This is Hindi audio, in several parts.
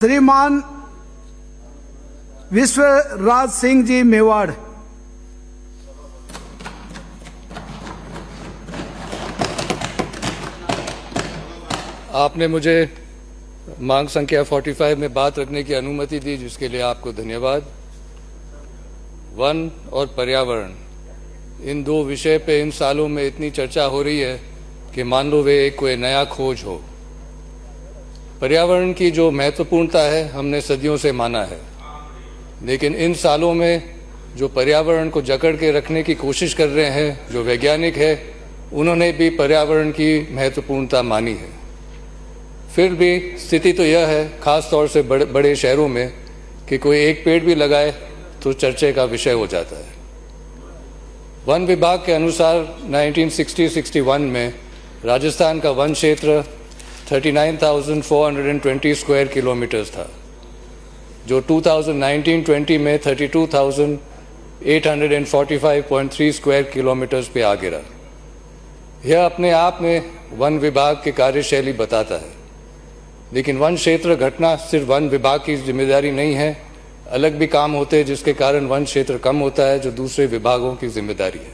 श्रीमान विश्वराज सिंह जी मेवाड़। आपने मुझे मांग संख्या 45 में बात रखने की अनुमति दी, जिसके लिए आपको धन्यवाद। वन और पर्यावरण, इन दो विषय पे इन सालों में इतनी चर्चा हो रही है कि मान लो वे कोई नया खोज हो। पर्यावरण की जो महत्वपूर्णता है हमने सदियों से माना है, लेकिन इन सालों में जो पर्यावरण को जकड़ के रखने की कोशिश कर रहे हैं जो वैज्ञानिक है, उन्होंने भी पर्यावरण की महत्वपूर्णता मानी है। फिर भी स्थिति तो यह है, खास तौर से बड़े शहरों में, कि कोई एक पेड़ भी लगाए तो चर्चे का विषय हो जाता है। वन विभाग के अनुसार 1960-61 में राजस्थान का वन क्षेत्र 39,420 स्क्वायर किलोमीटर था, जो 2019-20 में 32,845.3 स्क्वायर किलोमीटर्स पे आ गिरा। यह अपने आप में वन विभाग की कार्यशैली बताता है, लेकिन वन क्षेत्र घटना सिर्फ वन विभाग की जिम्मेदारी नहीं है। अलग भी काम होते हैं जिसके कारण वन क्षेत्र कम होता है, जो दूसरे विभागों की जिम्मेदारी है।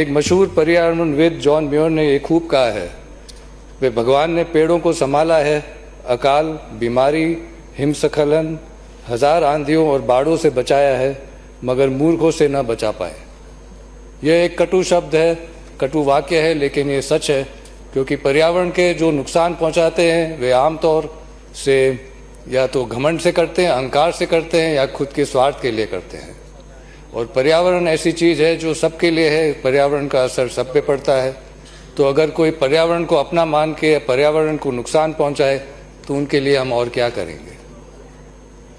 एक मशहूर पर्यावरणविद जॉन म्योर ने ये खूब कहा है, वे भगवान ने पेड़ों को संभाला है, अकाल, बीमारी, हिमस्खलन, हजार आंधियों और बाढ़ों से बचाया है, मगर मूर्खों से न बचा पाए। यह एक कटु शब्द है, कटु वाक्य है, लेकिन ये सच है, क्योंकि पर्यावरण के जो नुकसान पहुंचाते हैं वे आमतौर से या तो घमंड से करते हैं, अहंकार से करते हैं, या खुद के स्वार्थ के लिए करते हैं। और पर्यावरण ऐसी चीज़ है जो सबके लिए है, पर्यावरण का असर सब पे पड़ता है। तो अगर कोई पर्यावरण को अपना मान के पर्यावरण को नुकसान पहुंचाए तो उनके लिए हम और क्या करेंगे।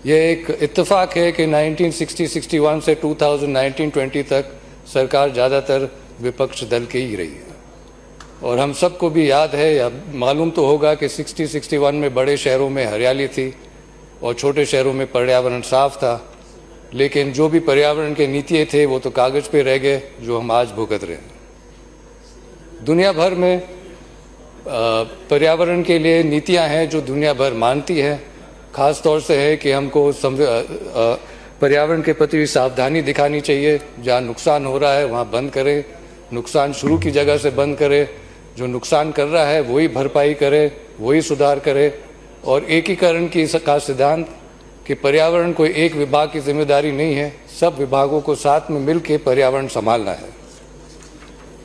यह एक इत्तेफाक है कि 1960-61 से 2019-20 तक सरकार ज़्यादातर विपक्ष दल की ही रही है। और हम सबको भी याद है या मालूम तो होगा कि 60-61 में बड़े शहरों में हरियाली थी और छोटे शहरों में पर्यावरण साफ था, लेकिन जो भी पर्यावरण के नीतियाँ थे वो तो कागज़ पे रह गए, जो हम आज भुगत रहे हैं। दुनिया भर में पर्यावरण के लिए नीतियां हैं जो दुनिया भर मानती है। खास तौर से है कि हमको पर्यावरण के प्रति सावधानी दिखानी चाहिए। जहाँ नुकसान हो रहा है वहाँ बंद करें, नुकसान शुरू की जगह से बंद करें, जो नुकसान कर रहा है वही भरपाई करे, वही सुधार करे। और एकीकरण की का सिद्धांत कि पर्यावरण कोई एक विभाग की जिम्मेदारी नहीं है, सब विभागों को साथ में मिल के पर्यावरण संभालना है।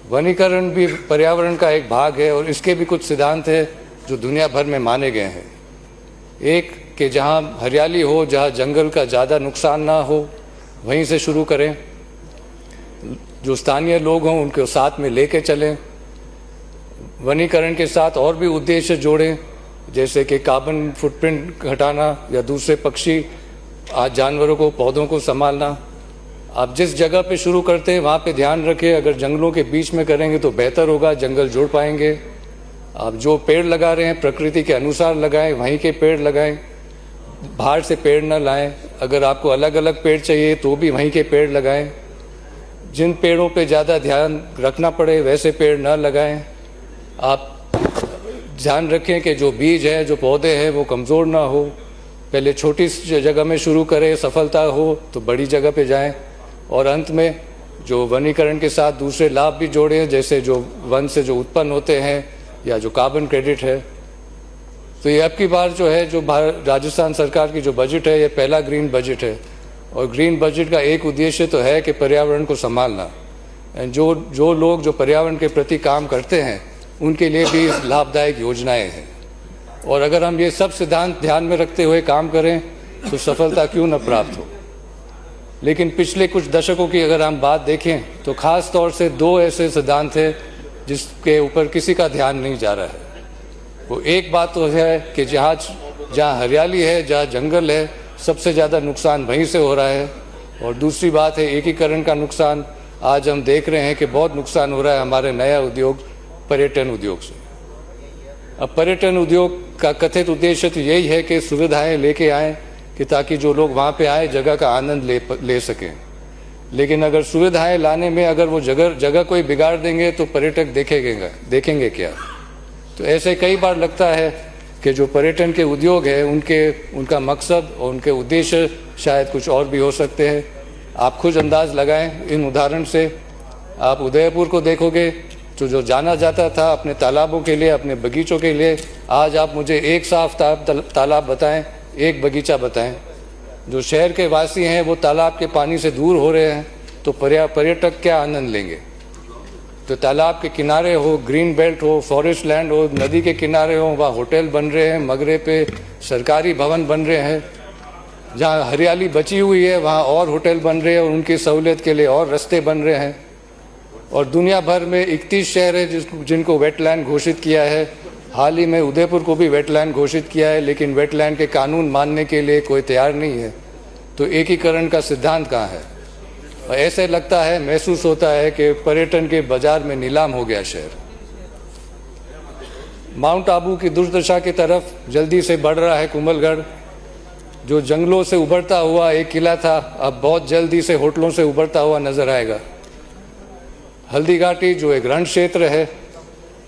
वनीकरण भी पर्यावरण का एक भाग है और इसके भी कुछ सिद्धांत हैं जो दुनिया भर में माने गए हैं। एक कि जहाँ हरियाली हो, जहाँ जंगल का ज़्यादा नुकसान ना हो, वहीं से शुरू करें। जो स्थानीय लोग हों उनको साथ में लेके चलें। वनीकरण के साथ और भी उद्देश्य जोड़ें, जैसे कि कार्बन फुटप्रिंट घटाना या दूसरे पक्षी जानवरों को, पौधों को संभालना। आप जिस जगह पे शुरू करते हैं वहाँ पे ध्यान रखें, अगर जंगलों के बीच में करेंगे तो बेहतर होगा, जंगल जुड़ पाएंगे। आप जो पेड़ लगा रहे हैं प्रकृति के अनुसार लगाएं, वहीं के पेड़ लगाएं, बाहर से पेड़ न लाएं। अगर आपको अलग अलग पेड़ चाहिए तो भी वहीं के पेड़ लगाएं। जिन पेड़ों पे ज़्यादा ध्यान रखना पड़े वैसे पेड़ न लगाएं। आप ध्यान रखें कि जो बीज है, जो पौधे हैं वो कमज़ोर ना हो। पहले छोटी जगह में शुरू करें, सफलता हो तो बड़ी जगह पे जाएं। और अंत में जो वनीकरण के साथ दूसरे लाभ भी जोड़े, जैसे जो वन से जो उत्पन्न होते हैं या जो कार्बन क्रेडिट है। तो ये अब की बार जो है, जो राजस्थान सरकार की जो बजट है, ये पहला ग्रीन बजट है। और ग्रीन बजट का एक उद्देश्य तो है कि पर्यावरण को संभालना। जो लोग जो पर्यावरण के प्रति काम करते हैं उनके लिए भी लाभदायक योजनाएँ हैं। और अगर हम ये सब सिद्धांत ध्यान में रखते हुए काम करें तो सफलता क्यों न प्राप्त हो। लेकिन पिछले कुछ दशकों की अगर हम बात देखें तो ख़ास तौर से दो ऐसे सिद्धांत हैं जिसके ऊपर किसी का ध्यान नहीं जा रहा है। वो एक बात तो है कि जहाँ हरियाली है, जहाँ जंगल है, सबसे ज़्यादा नुकसान वहीं से हो रहा है। और दूसरी बात है एकीकरण का नुकसान। आज हम देख रहे हैं कि बहुत नुकसान हो रहा है हमारे नया उद्योग, पर्यटन उद्योग से। अब पर्यटन उद्योग का कथित उद्देश्य तो यही है कि सुविधाएँ लेके आएँ कि ताकि जो लोग वहाँ पे आए जगह का आनंद ले सकें। लेकिन अगर सुविधाएं लाने में अगर वो जगह कोई बिगाड़ देंगे तो पर्यटक देखेंगे क्या। तो ऐसे कई बार लगता है कि जो पर्यटन के उद्योग है उनका मकसद और उनके उद्देश्य शायद कुछ और भी हो सकते हैं। आप खुद अंदाज लगाएं इन उदाहरण से। आप उदयपुर को देखोगे तो जो जाना जाता था अपने तालाबों के लिए, अपने बगीचों के लिए, आज आप मुझे एक साफ तालाब बताएं, एक बगीचा बताएं। जो शहर के वासी हैं वो तालाब के पानी से दूर हो रहे हैं, तो पर्यटक क्या आनंद लेंगे। तो तालाब के किनारे हो, ग्रीन बेल्ट हो, फॉरेस्ट लैंड हो, नदी के किनारे हो, वहाँ होटल बन रहे हैं, मगरे पे सरकारी भवन बन रहे हैं। जहाँ हरियाली बची हुई है वहाँ और होटल बन रहे हैं और उनकी सहूलियत के लिए और रास्ते बन रहे हैं। और दुनिया भर में 31 शहर है जिनको वेटलैंड घोषित किया है। हाल ही में उदयपुर को भी वेटलैंड घोषित किया है, लेकिन वेटलैंड के कानून मानने के लिए कोई तैयार नहीं है। तो एकीकरण का सिद्धांत कहाँ है। और ऐसे लगता है, महसूस होता है कि पर्यटन के बाजार में नीलाम हो गया शहर। माउंट आबू की दुर्दशा की तरफ जल्दी से बढ़ रहा है कुंभलगढ़। जो जंगलों से उभरता हुआ एक किला था, अब बहुत जल्दी से होटलों से उभरता हुआ नजर आएगा। हल्दी घाटी जो एक रण क्षेत्र है,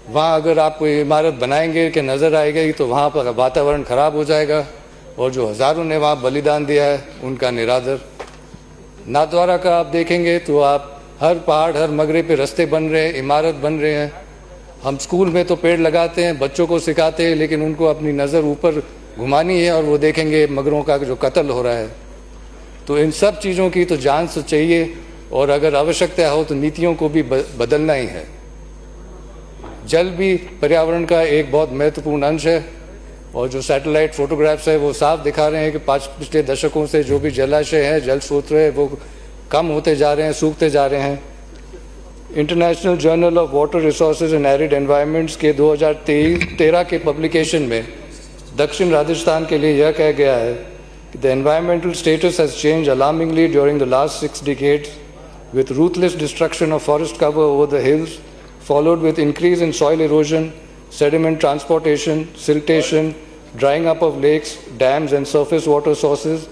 वहाँ अगर आप कोई इमारत बनाएंगे कि नजर आएगी तो वहाँ पर वातावरण खराब हो जाएगा। और जो हजारों ने वहाँ बलिदान दिया है उनका निरादर। नाथद्वारा का आप देखेंगे तो आप हर पहाड़, हर मगरे पे रास्ते बन रहे हैं, इमारत बन रहे हैं। हम स्कूल में तो पेड़ लगाते हैं, बच्चों को सिखाते हैं, लेकिन उनको अपनी नज़र ऊपर घुमानी है और वो देखेंगे मगरों का जो कत्ल हो रहा है। तो इन सब चीज़ों की तो जांच तो चाहिए, और अगर आवश्यकता हो तो नीतियों को भी बदलना ही है। जल भी पर्यावरण का एक बहुत महत्वपूर्ण अंश है, और जो सैटेलाइट फोटोग्राफ्स है वो साफ दिखा रहे हैं कि पिछले दशकों से जो भी जलाशय है, जल स्रोत है, वो कम होते जा रहे हैं, सूखते जा रहे हैं। International journal of water resources and arid environments के 2013 के पब्लिकेशन में दक्षिण राजस्थान के लिए यह कहा गया है कि the environmental status has change alarmingly during the last 6 decades with ruthless destruction of forest cover over the hills, followed with increase in soil erosion, sediment transportation, siltation, drying up of lakes, dams and surface water sources,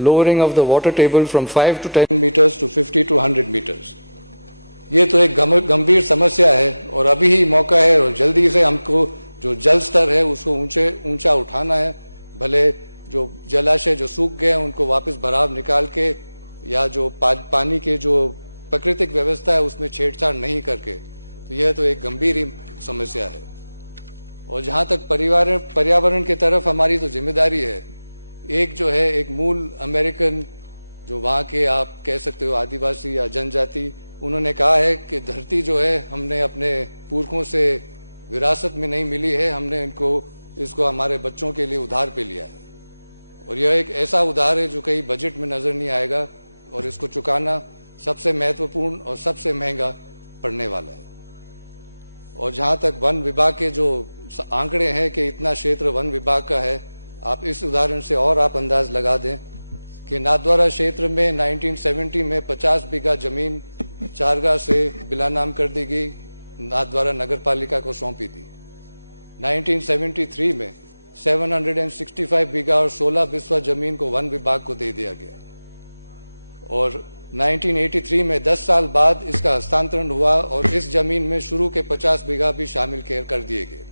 lowering of the water table from 5 to 10 meters to 50 to 100 meters. ये तो एक गंभीर समस्या है, और अभी ही मौका है और जल्दी से हमको जो जल स्तर है उसको ऊंचा उठाना है। भले जो जलाशय जो सूख गए उनको वापस भराव निकाल के, या जो पानी के जो प्राकृतिक व्यवस्था है उसमें छेड़छाड़ नहीं करके। तो यह तो एक गंभीर ही समस्या है। और जहाँ तक पर्यावरण की तरफ हमारी तो जिम्मेदारी है, एक जो है एक मूल अमेरिकन जो वहाँ के आप कह सकते हो आदिवासी या जनजाति, उन्होंने कहा है कि धरती जो है हमने अपने पुरखों से विरासत में नहीं मिली है, हमने इसको हमारे बच्चों के लिए उधार पे लिया है। और यह एक ऐसा उधार है जो कहीं बजट में नजर नहीं आएगा, और इसको चुकाना सबसे महत्वपूर्ण और सबसे महंगा पड़ने वाला है। और जहाँ तक वन विभाग के जो आंकड़े हैं कि इतना क्षेत्र वन विभाग का है, आप इस उदाहरण से और आप अंदाज लगा दें कि नाथद्वारा क्षेत्र में 1970 में 50 बीघा जमीन चारगाह से बिलानाम कर दी गई, नाथद्वारा नगर पालिका को सौंपी थी। 1973 में 765 बीघा और 16 बिस्वा जमीन को वन विभाग को दे दिया गया, और 1983 में 10 साल बाद इसका हस्तांतरण हुआ और इस जमीन में शुरू के 50 बीघा भी शामिल कर दिए गए।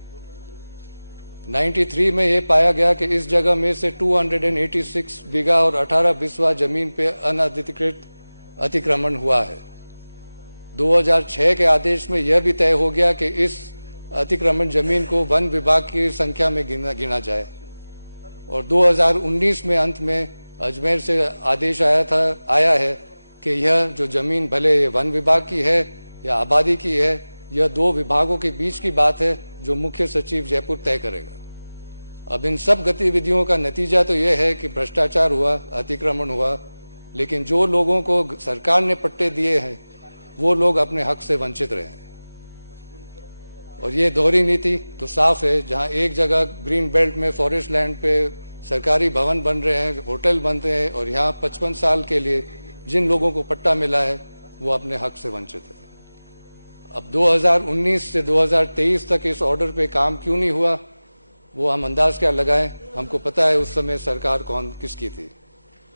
93 में यह पाया गया कि इस जगह में से 286 बीघा और 18 बिस्वा जमीन पे अनधिकृत अतिक्रमण हुआ है। 2006 के आदेश में यह भी तय हो गया कि इस अतिक्रमण जमीन को वन विभाग की संख्या में गिना जाए। और 2019 में अंत में अजमेर से आदेश आया है कि यह जो जमीन भले ये वन विभाग की है या आबादी की है, यह 2 विभागों के बीच की बात है जो मुख्य सचिव जयपुर तय करेगा। अब इन सब गतिविधियों का नतीजा तो यह है कि भ्रष्टाचार हुआ, अतिक्रमण हुआ, लेकिन जो लोगों को सरकार ने पट्टे दिए हैं वो लोग अपने हक से वंचित रहे हैं। और ये दोहरी नीति तो साफ है, जहां एक जगह ग्रीन बेल्ट में फॉरेस्ट लैंड पे सरकारी भवन बन रहे हैं, होटल बन रहे हैं, और यहाँ 55 साल के लिए जिन लोगों को पट्टा मिला है वो अपने हक से वंचित है। अब 2019 से 2023 तक इस ऑर्डर पे काम क्यों नहीं हुआ, वो हम अंदाज क्या लगाएं। हमको पता है उस समय सरकार किसकी थी,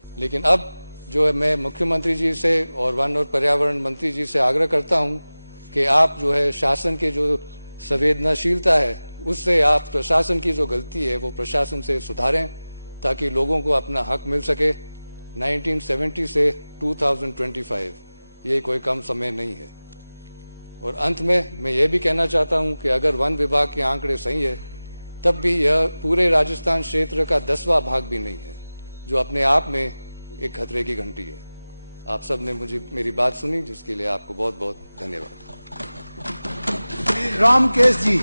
लेकिन अब जो है मैं मुख्यमंत्री जी से और वन और पर्यावरण मंत्री जी से आग्रह करता हूं कि आप जो है शासन के जो संवेदनशीलता है उससे आप प्रशासन की जो गलती है वो प्रशासन से सुधारें ताकि लोगों को अपना हक मिल सके। 1970 से 2025 ये कोई कम समय नहीं है। और अंत में मैं ये भी कहना चाहता हूं कि अगर वन विभाग के आंकड़े सही है तब भी यह पूरे राजस्थान क्षेत्र का 10वां भाग भी नहीं है, जो अपने आप में एक खतरे की घंटी है। आप सब ने मेरी बात सुनी, जिसके लिए आपको बहुत बहुत धन्यवाद। श्री रामकेश जी।